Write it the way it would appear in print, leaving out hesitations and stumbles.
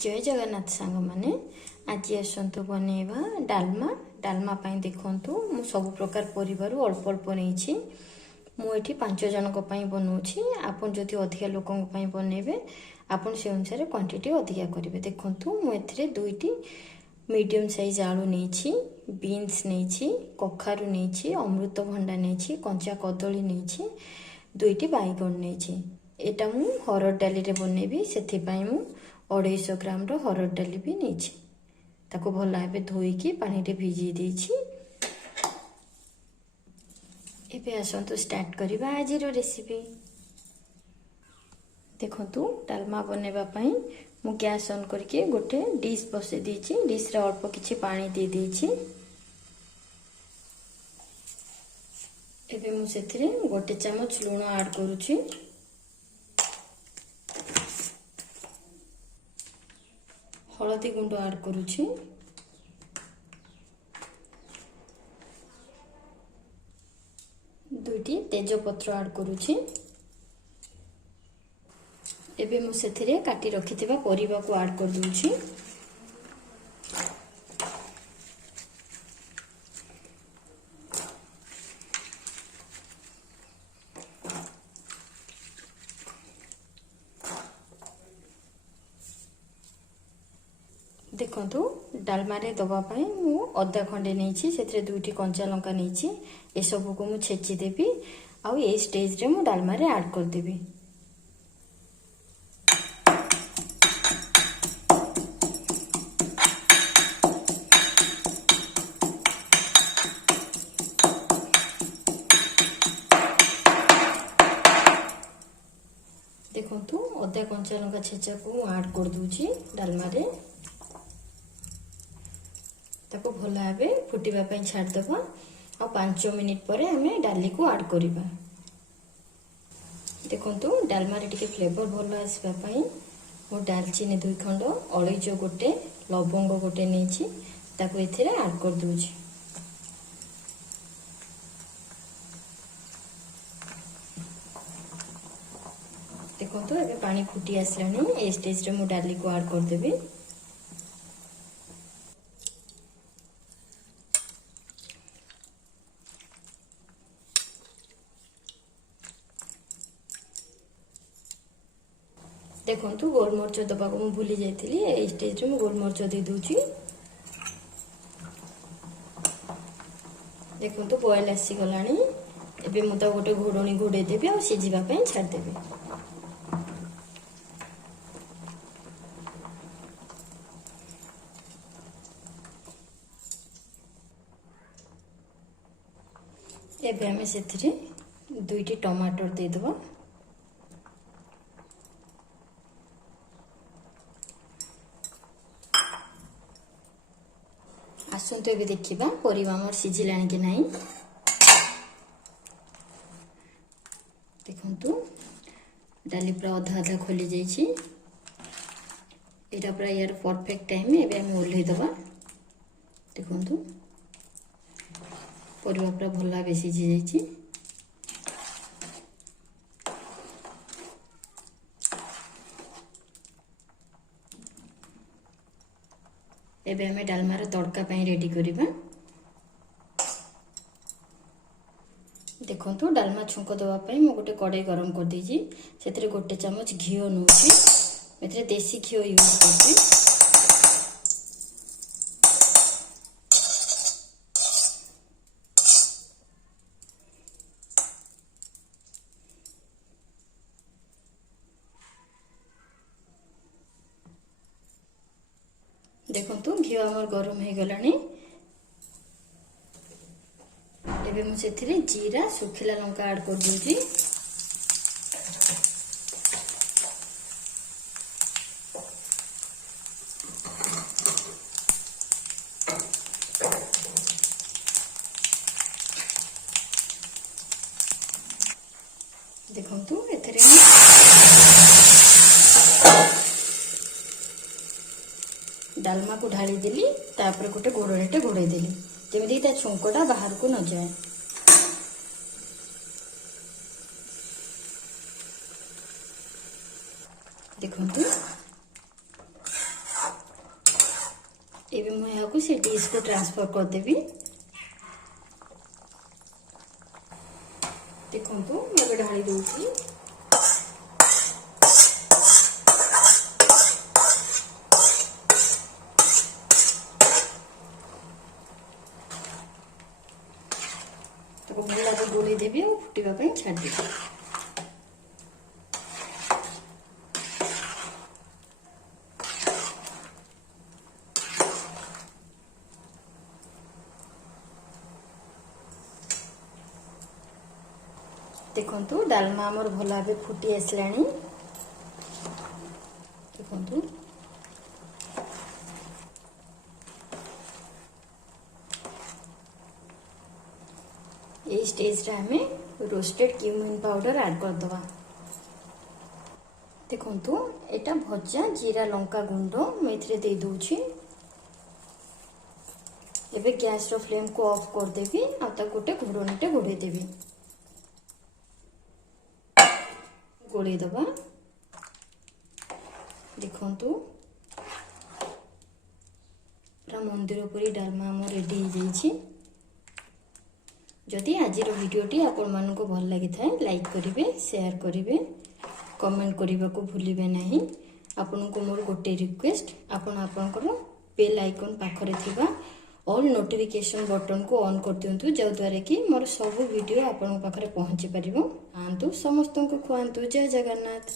जय जगन्नाथ सांग मैंने आज आसतु बनैबा डालमा डालमा पाई देखंतु मु सब प्रकार परिवार अल्प अल्प नहीं मुझे 5 जन बनाऊँगी आपन जदि अधिका लोकों बनइबे आपन से अनुसार क्वांटिटी अधिका करेंगे। देखंतु मुझे दुईटी मीडियम साइज आलू नहीं बीन्स नहीं कखारु नहीं अमृतभंडा नहीं कंचा कदली नहीं दुईटी बैगन नहीं एटा मु हरड़ डाली रे बनइबी से मु 250 ग्राम हरड़ डाली भी नहीं ताको भल भाव धोईकी पानी रे भिजी देछि। एबे आसंतु स्टार्ट करिबा आज रेसिपी। देखंतु डालमा बनेबा पई मु गैस ऑन करके गोटे डिश बसे दीची डिश रे अल्प किछि पानी दे देछि। एबे मु सेथिरे गोटे चम्मच लूण ऐड करूछि हलदी गुंड ऐड करूछि दुईटी तेजपत्र ऐड करूछि। एबे मु सेथिरे काटी रखिथिबा परिबा को ऐड कर दूछि। देखंतु डालमा रे दबा पई मु अदा खंडे नेछि सेथिरे दुईटी कंचा लंका नेछि ए सब को मु छेची देबी आ ए स्टेज रे मु डालमा रे ऐड कर देबी। देखंतु अदा कंचा लंका छेचा को मु ऐड कर दूची डालमा रे ताको भल भाव फुटिबा पई छाड़ दबा आ 5 मिनिट पर हमें डाली को ऐड करिबा। देखंतु डालमा रे टिके फ्लेवर भल आसबा पई मो दालचीनी 2 खंड अलैच गोटे लवंग गोटे नेछि ताको एथिरे ऐड कर दूची। देखंतु एबे पानी फुटी आसलानी ए स्टेज रे मो डाली को ऐड कर देबी। देखंतु गोलमरिच दबा को भूली जाइतिली ए स्टेज रे मु गोलमरिच दे दूची। देखंतु बॉयल आसी गलानी एबे मु ता गोटे घोडणी घोडे देबी आ सिजिबा पई छाड़ देबी। एबे हमें सेथिरे दुईटी टमाटर दे दबा। आसंतु एबे देखिबा परिबा हमर सिझिलानी कि नाही। देखंतु डाली पूरा आधा आधा खोली जाइछि एटा पूरा यार परफेक्ट टाइम एबे हम ओल्हे दबा। देखंतु परिबा पूरा भला बे सिझि जाइछि। एबे हमें डालमा रे तड़का पई रेडी करिबा। देखंतु डालमा छुंक दवा पई मो गोटे कड़ाई गरम कर दीजी सेथिरे गोटे चम्मच घी नउछि एथिरे देसी घी यूज करछि। देखंतु घी हमर गरम हे गलानी एबे मु सेथिरे जीरा सुखिला लंका ऐड कर दूची। देखंतु एथिरे डालमा को ढाली देली तापर गोटे घोड़णीटे घोड़े देली जेमिति ता छुंकटा बाहर को न जाए। देखंतु ଏବେ ମୁଁ ଏହାକୁ ସେ ଡିସ୍କୁ ଟ୍ରାନ୍ସଫର କରିଦେବି। ଦେଖନ୍ତୁ ମୁଁ ଏବେ ଢାଳି ଦେଉଛି। ତାକୁ ଭଲ ଭାବେ ଗୋଳେଇ ଦେବି ଆଉ ଫୁଟିବା ପାଇଁ ଛାଡ଼ିଦେବି। देखंतु डालमा आमर भल भाव फुटी आसलानी। देखंतु ये स्टेज रे हमें रोस्टेड क्यूमिन पाउडर ऐड कर दवा। देखंतु एटा भजा जीरा लंका गुंड मैं दे दूची। एबे गैस रो फ्लेम को ऑफ कर देबी आ ता गोटे घोड़नीटे घोड़े देबी। गोड़े दबा। देखंतु पूरा मंदिर पूरी डालमा आम रेडी हो जाइए। जदि आज वीडियोटी आपण मानक भल लगी थाए लाइक करेंगे, शेयर करेंगे, कमेंट करने को भूलिए नहीं। आपन को मोर गोटे रिक्वेस्ट, आपण बेल आइकन पाखरे थिबा ऑल नोटिफिकेशन बटन को ऑन कर दिंतु जो द्वारा कि मोर सब वीडियो आपण पाखरे पहुंची परिबो। आंतु समस्त को खुआंतु। जय जगन्नाथ।